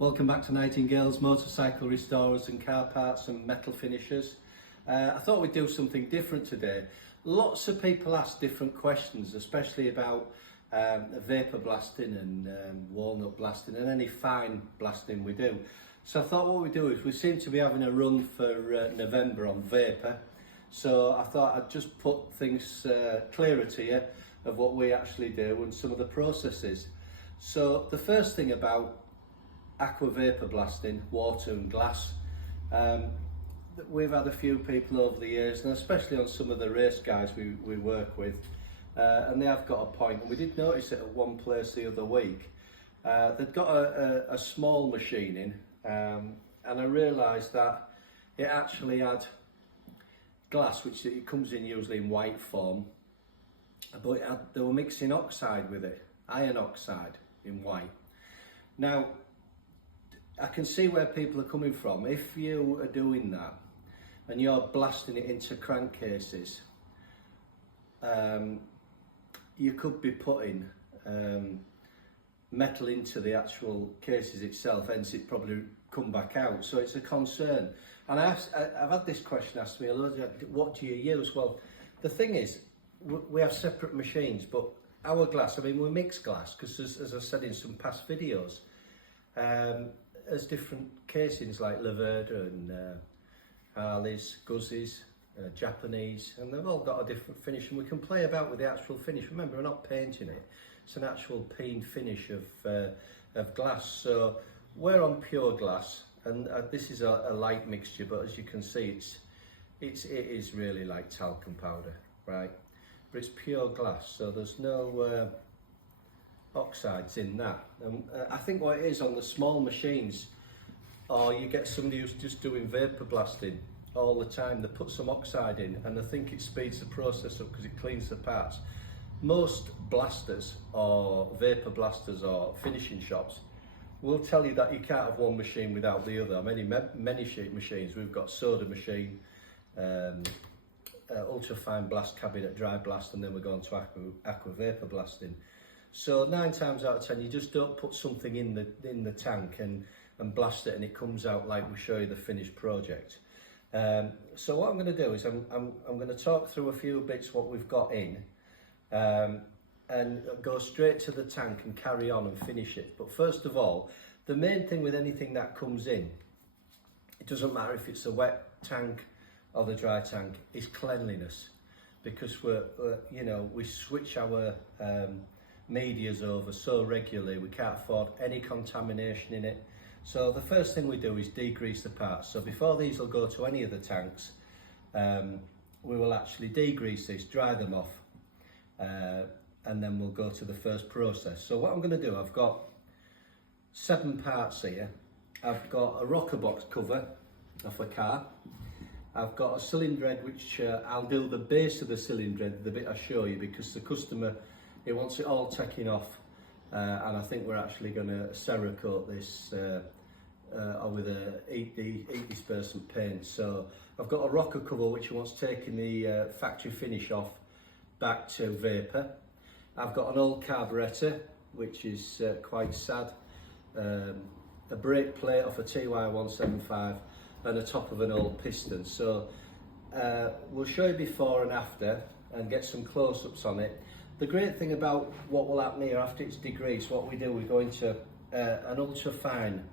Welcome back to Nightingale's Motorcycle Restorers and Car Parts and Metal Finishers. I thought we'd do something different today. Lots of people ask different questions, especially about vapour blasting and walnut blasting and any fine blasting we do. So I thought what we do is we seem to be having a run for November on vapour. So I thought I'd just put things clearer to you of what we actually do and some of the processes. So the first thing about aqua vapour blasting, water and glass, we've had a few people over the years, and especially on some of the race guys we work with, and they have got a point, and we did notice it at one place the other week. They'd got a small machine in, and I realised that it actually had glass, which it comes in usually in white form, but they were mixing oxide with it, iron oxide in white. Now, I can see where people are coming from. If you are doing that and you're blasting it into crankcases, you could be putting metal into the actual cases itself, hence it probably come back out. So it's a concern. And I've had this question asked to me a lot, what do you use? Well, the thing is, we have separate machines, but our glass, I mean, we mix glass because, as I said in some past videos, there's different casings like Laverda and Harleys, Guzzies, Japanese, and they've all got a different finish, and we can play about with the actual finish. Remember, we're not painting it, it's an actual peen finish of glass. So we're on pure glass, and this is a light mixture, but as you can see, it is really like talcum powder, right? But it's pure glass, so there's no oxides in that. And I think what it is on the small machines, or you get somebody who's just doing vapour blasting all the time, they put some oxide in and I think it speeds the process up because it cleans the parts. Most blasters or vapour blasters or finishing shops will tell you that you can't have one machine without the other. Many sheet machines, we've got soda machine, ultra fine blast cabinet, dry blast, and then we're going to aqua vapour blasting. So 9 times out of 10, you just don't put something in the tank and blast it, and it comes out like we show you the finished project. So what I'm going to do is I'm going to talk through a few bits what we've got in, and go straight to the tank and carry on and finish it. But first of all, the main thing with anything that comes in, it doesn't matter if it's a wet tank or the dry tank, is cleanliness, because we switch our medias over so regularly, we can't afford any contamination in it. So the first thing we do is degrease the parts. So before these will go to any of the tanks, we will actually degrease these, dry them off, and then we'll go to the first process. So what I'm going to do, I've got 7 parts here. I've got a rocker box cover off a car. I've got a cylinder head, which I'll do the base of the cylinder head, the bit I show you, because the customer, he wants it all taken off, and I think we're actually going to Cerakote this with a heat dispersant paint. So I've got a rocker cover which he wants taking the factory finish off back to vapour. I've got an old carburettor, which is quite sad, a brake plate off a TY175, and the top of an old piston. So we'll show you before and after and get some close-ups on it. The great thing about what will happen here after it's degreased, what we do, we go into an ultra fine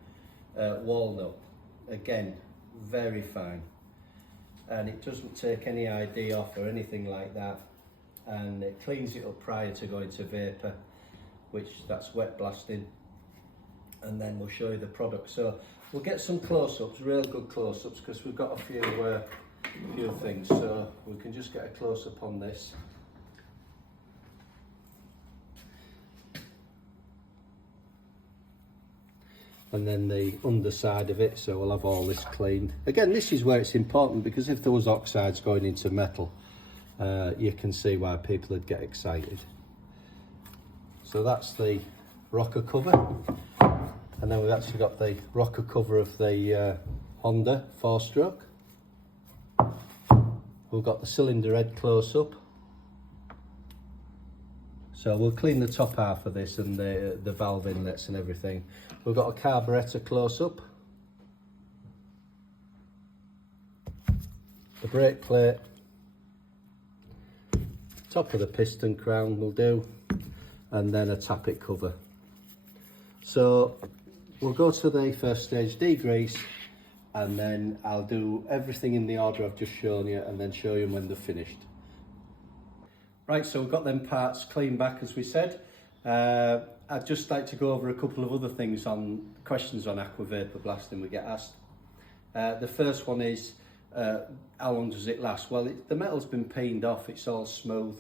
walnut, again very fine, and it doesn't take any ID off or anything like that, and it cleans it up prior to going to vapour, which that's wet blasting, and then we'll show you the product. So we'll get some close-ups, real good close-ups, because we've got a few things. So we can just get a close-up on this. And then the underside of it, so we'll have all this cleaned. Again, this is where it's important, because if there was oxides going into metal, you can see why people would get excited. So that's the rocker cover, and then we've actually got the rocker cover of the Honda 4-stroke. We've got the cylinder head close up. So we'll clean the top half of this and the valve inlets and everything. We've got a carburettor close up, the brake plate, top of the piston crown will do, and then a tappet cover. So we'll go to the first stage, degrease, and then I'll do everything in the order I've just shown you and then show you when they're finished. Right, so we've got them parts clean back as we said. I'd just like to go over a couple of other things on questions on aqua vapor blasting we get asked. The first one is, how long does it last? Well, the metal's been peened off, it's all smooth,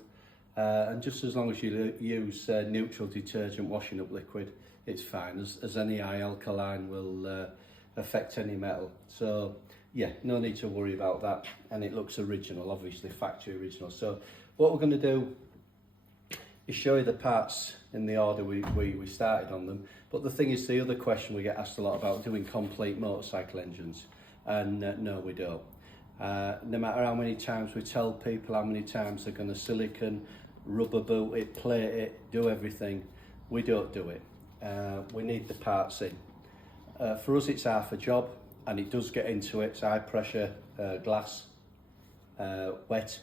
and just as long as you use neutral detergent washing up liquid, it's fine, as any high alkaline will affect any metal. So yeah, no need to worry about that, and it looks original, obviously factory original. So what we're going to do is show you the parts in the order we started on them. But the thing is, the other question we get asked a lot about doing complete motorcycle engines, and no, we don't. No matter how many times we tell people how many times they're going to silicone, rubber boot it, plate it, do everything, we don't do it. We need the parts in. For us it's half a job, and it does get into it. It's high pressure glass, wet.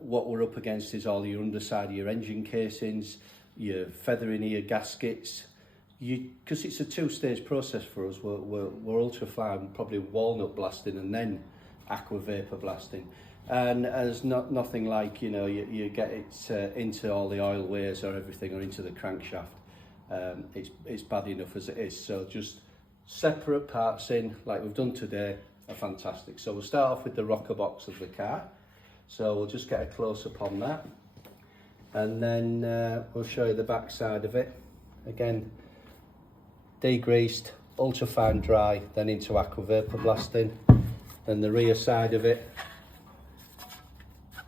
What we're up against is all your underside of your engine casings, your feathering of your gaskets. Because it's a two-stage process for us, we're ultra-fine, probably walnut blasting and then aqua vapor blasting. And there's nothing like, you know, you get it into all the oil weirs or everything, or into the crankshaft. It's bad enough as it is. So just separate parts in, like we've done today, are fantastic. So we'll start off with the rocker box of the car. So we'll just get a close-up on that, and then we'll show you the back side of it. Again, degreased, ultra-fine dry, then into aqua vapor blasting. Then the rear side of it,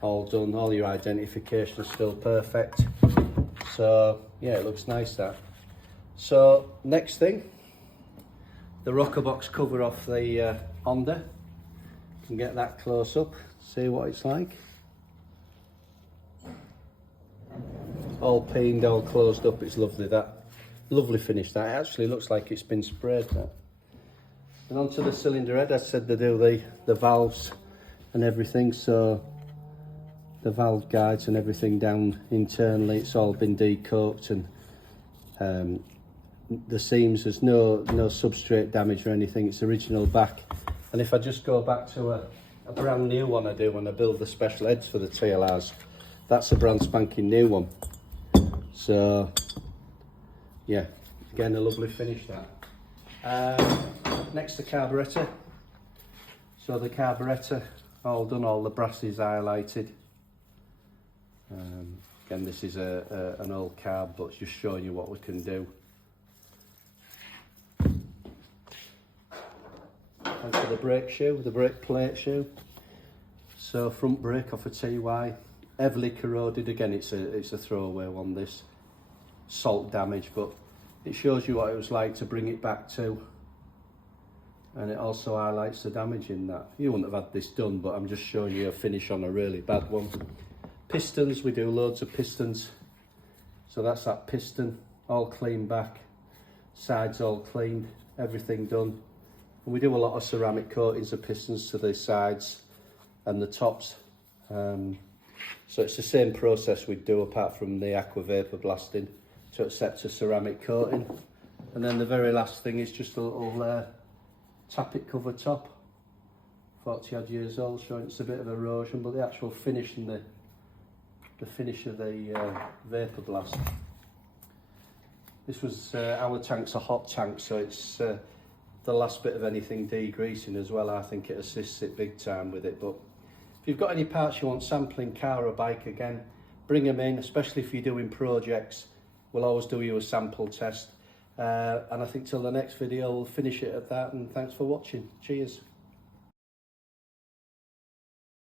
all done, all your identification is still perfect. So yeah, it looks nice that. So next thing, the rocker box cover off the Honda. You can get that close up, see what it's like. All peened, all closed up, it's lovely that. Lovely finish that. It actually looks like it's been sprayed that. And onto the cylinder head, I said they do the valves and everything, so the valve guides and everything down internally, it's all been decoked, and the seams, there's no substrate damage or anything, it's original back. And if I just go back to a brand new one I do when I build the special heads for the TLRs, that's a brand spanking new one. So yeah, again a lovely finish that. Next, the carburettor. So the carburettor, all done, all the brasses highlighted. Again, this is an old carb, but it's just showing you what we can do. And for the brake shoe, the brake plate shoe. So front brake off a TY, heavily corroded. Again, it's a throwaway one, this. Salt damage, but it shows you what it was like to bring it back to. And it also highlights the damage in that. You wouldn't have had this done, but I'm just showing you a finish on a really bad one. Pistons, we do loads of pistons. So that's that piston, all clean back, sides all cleaned, everything done. And we do a lot of ceramic coatings of pistons to the sides and the tops. So it's the same process we'd do apart from the aqua vapor blasting to accept a ceramic coating. And then the very last thing is just a little tappet cover top, 40 odd years old, showing it's a bit of erosion, but the actual finish and the finish of the vapor blast. This was, our tank's a hot tank, so it's the last bit of anything degreasing as well. I think it assists it big time with it. But if you've got any parts you want sampling, car or bike, again, bring them in, especially if you're doing projects. We'll always do you a sample test. And I think till the next video, we'll finish it at that, and thanks for watching. Cheers.